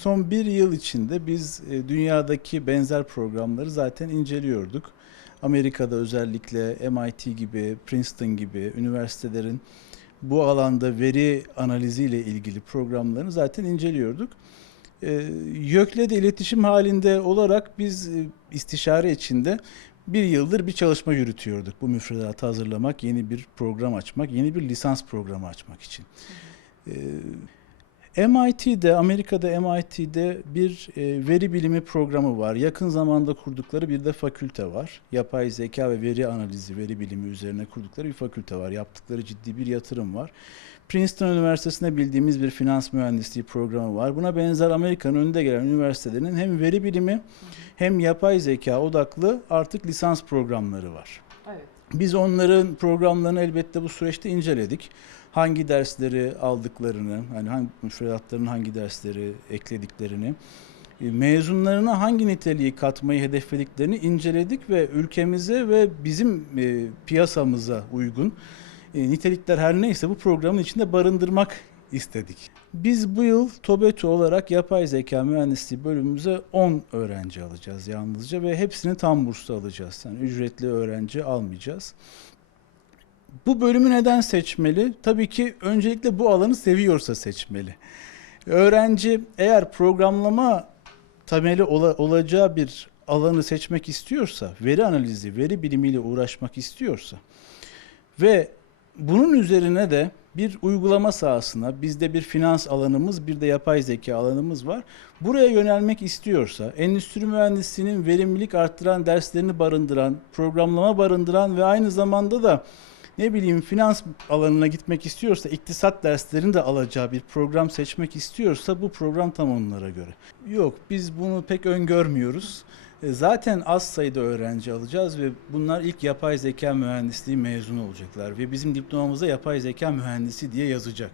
Son bir yıl içinde biz e, dünyadaki benzer programları zaten inceliyorduk. Amerika'da özellikle MIT gibi, Princeton gibi üniversitelerin bu alanda veri analiziyle ilgili programlarını zaten inceliyorduk. E, YÖK'le de iletişim halinde olarak biz e, istişare içinde bir yıldır bir çalışma yürütüyorduk. Bu müfredatı hazırlamak, yeni bir program açmak, yeni bir lisans programı açmak için. Ee, MIT'de, Amerika'da MIT'de bir e, veri bilimi programı var. Yakın zamanda kurdukları bir de fakülte var. Yapay zeka ve veri analizi, veri bilimi üzerine kurdukları bir fakülte var. Yaptıkları ciddi bir yatırım var. Princeton Üniversitesi'nde bildiğimiz bir finans mühendisliği programı var. Buna benzer Amerika'nın önde gelen üniversitelerinin hem veri bilimi hem yapay zeka odaklı artık lisans programları var. Biz onların programlarını elbette bu süreçte inceledik. Hangi dersleri aldıklarını, yani hangi müfredatların hangi dersleri eklediklerini, e, mezunlarına hangi niteliği katmayı hedeflediklerini inceledik ve ülkemize ve bizim e, piyasamıza uygun e, nitelikler her neyse bu programın içinde barındırmak istedik. Biz bu yıl TOBETO olarak yapay zeka mühendisliği bölümümüze 10 öğrenci alacağız yalnızca ve hepsini tam burslu alacağız. Yani ücretli öğrenci almayacağız. Bu bölümü neden seçmeli? Tabii ki öncelikle bu alanı seviyorsa seçmeli. Öğrenci eğer programlama temeli ola- olacağı bir alanı seçmek istiyorsa, veri analizi, veri bilimiyle uğraşmak istiyorsa ve bunun üzerine de bir uygulama sahasına, bizde bir finans alanımız, bir de yapay zeka alanımız var. Buraya yönelmek istiyorsa, endüstri mühendisliğinin verimlilik arttıran derslerini barındıran, programlama barındıran ve aynı zamanda da ne bileyim finans alanına gitmek istiyorsa, iktisat derslerini de alacağı bir program seçmek istiyorsa bu program tam onlara göre. Yok, biz bunu pek öngörmüyoruz. E, Zaten az sayıda öğrenci alacağız ve bunlar ilk yapay zeka mühendisliği mezunu olacaklar ve bizim diplomamıza yapay zeka mühendisi diye yazacak.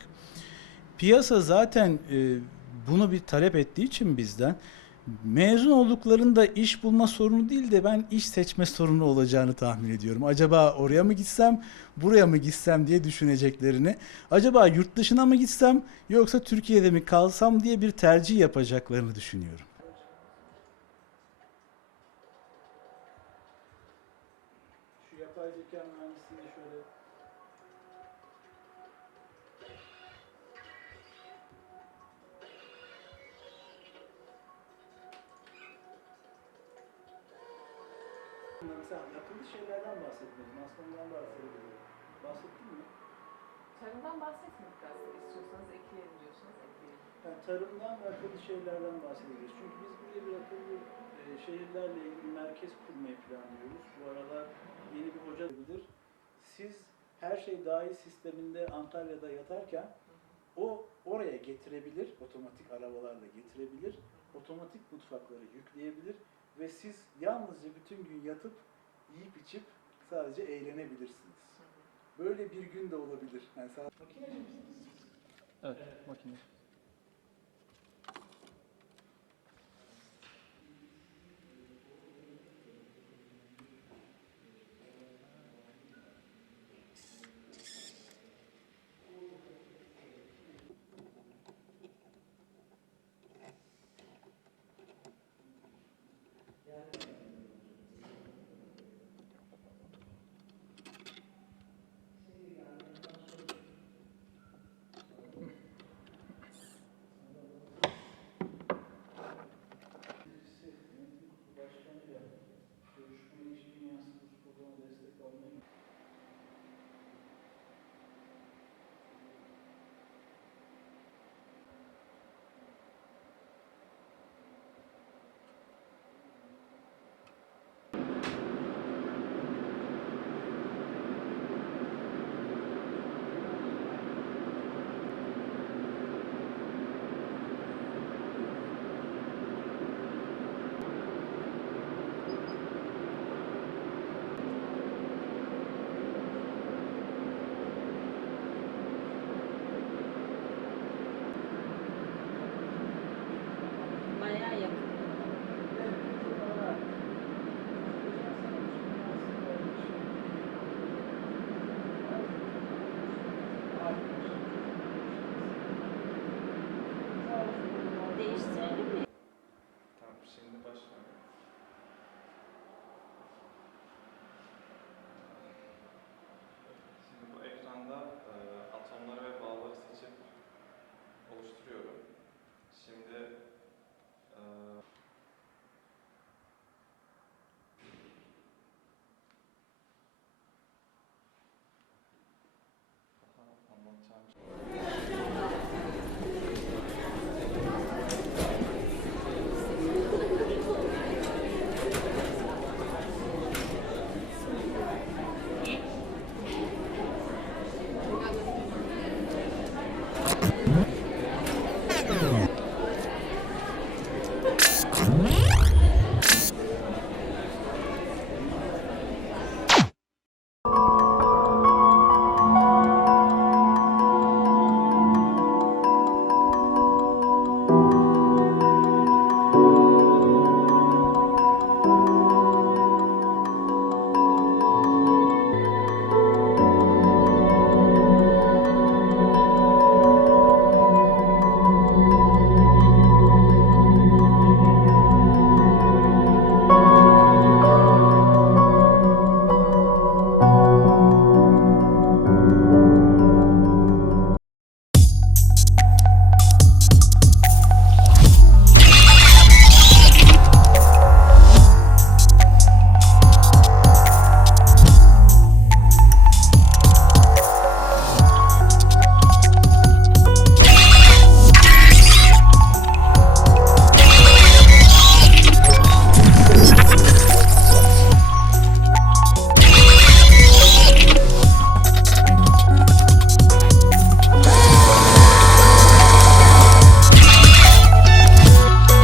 Piyasa zaten e, bunu bir talep ettiği için bizden mezun olduklarında iş bulma sorunu değil de ben iş seçme sorunu olacağını tahmin ediyorum. Acaba oraya mı gitsem, buraya mı gitsem diye düşüneceklerini, acaba yurt dışına mı gitsem yoksa Türkiye'de mi kalsam diye bir tercih yapacaklarını düşünüyorum. Şu yapay zeka mühendisliğini şöyle Mesela yapıldı şeylerden bahsetmedim. Aslında ondan bahsedebilirim. Bahsettin mi? Tarımdan bahsetmedik aslında. İstiyorsanız ekleyelim diyorsanız ekleyelim. Yani tarımdan ve akıllı şeylerden bahsedeceğiz. Çünkü biz buraya bir akıllı e, şehirlerle ilgili merkez Siz her şey dahil sisteminde Antalya'da yatarken o oraya getirebilir, otomatik arabalarla getirebilir, otomatik mutfakları yükleyebilir ve siz yalnızca bütün gün yatıp yiyip içip sadece eğlenebilirsiniz. Böyle bir gün de olabilir. Yani sadece... Evet, makine.